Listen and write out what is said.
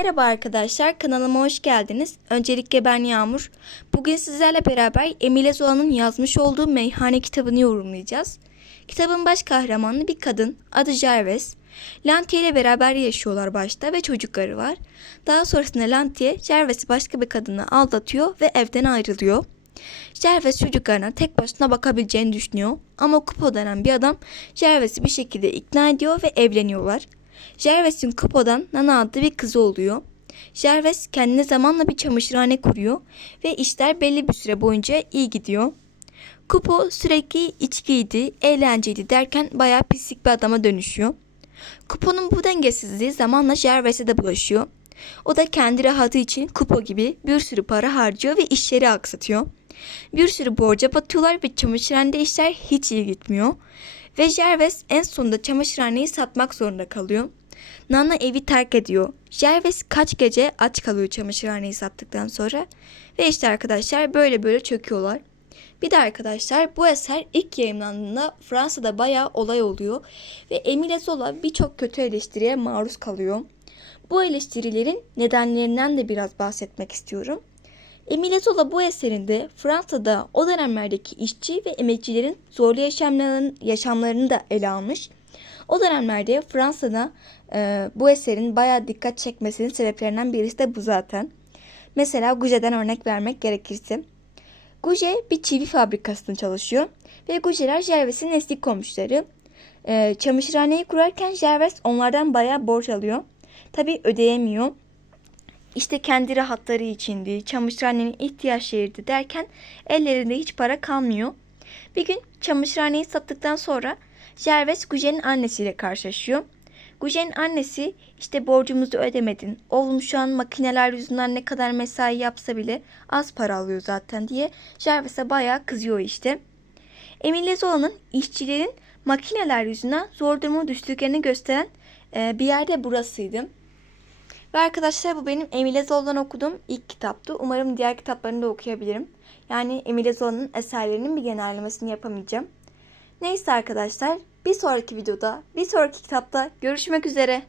Merhaba arkadaşlar, kanalıma hoş geldiniz. Öncelikle ben Yağmur. Bugün sizlerle beraber Emile Zola'nın yazmış olduğu Meyhane kitabını yorumlayacağız. Kitabın baş kahramanı bir kadın, adı Jervis. Lantiye ile beraber yaşıyorlar başta ve çocukları var. Daha sonrasında Lantiye, Jervis'i başka bir kadınla aldatıyor ve evden ayrılıyor. Jervis çocuklarına tek başına bakabileceğini düşünüyor ama Kupo denen bir adam Jervis'i bir şekilde ikna ediyor ve evleniyorlar. Jervis'in Kupo'dan Nana adlı bir kızı oluyor. Jervis kendine zamanla bir çamaşırhane kuruyor ve işler belli bir süre boyunca iyi gidiyor. Kupo sürekli içkiydi, eğlenceydi derken bayağı pislik bir adama dönüşüyor. Kupo'nun bu dengesizliği zamanla Jervis'e de bulaşıyor. O da kendi rahatı için Kupo gibi bir sürü para harcıyor ve işleri aksatıyor. Bir sürü borca batıyorlar ve çamaşırhanede işler hiç iyi gitmiyor. Ve Jervis en sonunda çamaşırhaneyi satmak zorunda kalıyor. Nana evi terk ediyor. Jervis kaç gece aç kalıyor çamaşırhaneyi sattıktan sonra. Ve işte arkadaşlar böyle böyle çöküyorlar. Bir de arkadaşlar bu eser ilk yayınlandığında Fransa'da bayağı olay oluyor. Ve Emile Zola birçok kötü eleştiriye maruz kalıyor. Bu eleştirilerin nedenlerinden de biraz bahsetmek istiyorum. Emile Zola bu eserinde Fransa'da o dönemlerdeki işçi ve emekçilerin zorlu yaşamlarını, yaşamlarını da ele almış. O dönemlerde Fransa'da e, bu eserin bayağı dikkat çekmesinin sebeplerinden birisi de bu zaten. Mesela Guge'den örnek vermek gerekirse. Guge bir çivi fabrikasında çalışıyor ve Guge'ler Jervis'in eski komşuları. E, çamaşırhaneyi kurarken Jervis onlardan bayağı borç alıyor. Tabi ödeyemiyor. İşte kendi rahatları içindi, çamaşırhanenin ihtiyaçlarıydı derken ellerinde hiç para kalmıyor. Bir gün çamaşırhaneyi sattıktan sonra Jervis Gujen'in annesiyle karşılaşıyor. Gujen'in annesi işte borcumuzu ödemedin. Oğlum şu an makineler yüzünden ne kadar mesai yapsa bile az para alıyor zaten diye Jervis'e bayağı kızıyor işte. Emile Zola'nın işçilerin makineler yüzünden zor duruma düştüklerini gösteren bir yerde burasıydı. Ve arkadaşlar bu benim Emile Zola'dan okuduğum ilk kitaptı. Umarım diğer kitaplarını da okuyabilirim. Yani Emile Zola'nın eserlerinin bir genellemesini yapamayacağım. Neyse arkadaşlar bir sonraki videoda, bir sonraki kitapta görüşmek üzere.